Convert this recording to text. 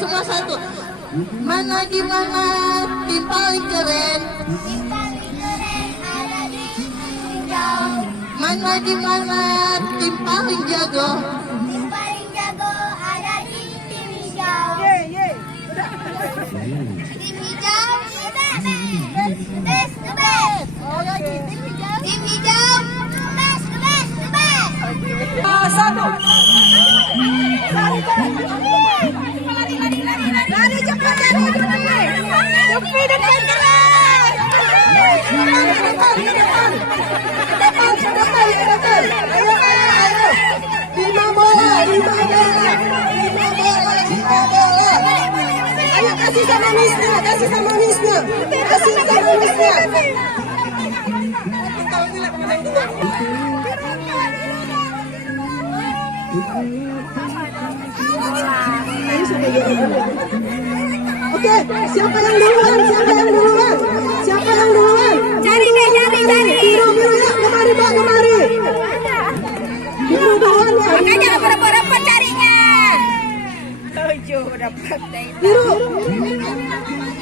Semua satu. Mana di mana tim paling keren? Tim paling keren ada di hijau. Mana di mana tim paling jago? Tim paling jago ada di tim hijau. Tim hijau the best, the best. Oh lagi tim hijau. Tim hijau the best, the best, the best. Satu. Lari cepat, lari. Depan keras. Depan. Ayo. 5 bola. Ayo kasih sama Misnya. Oke, siapa yang duluan?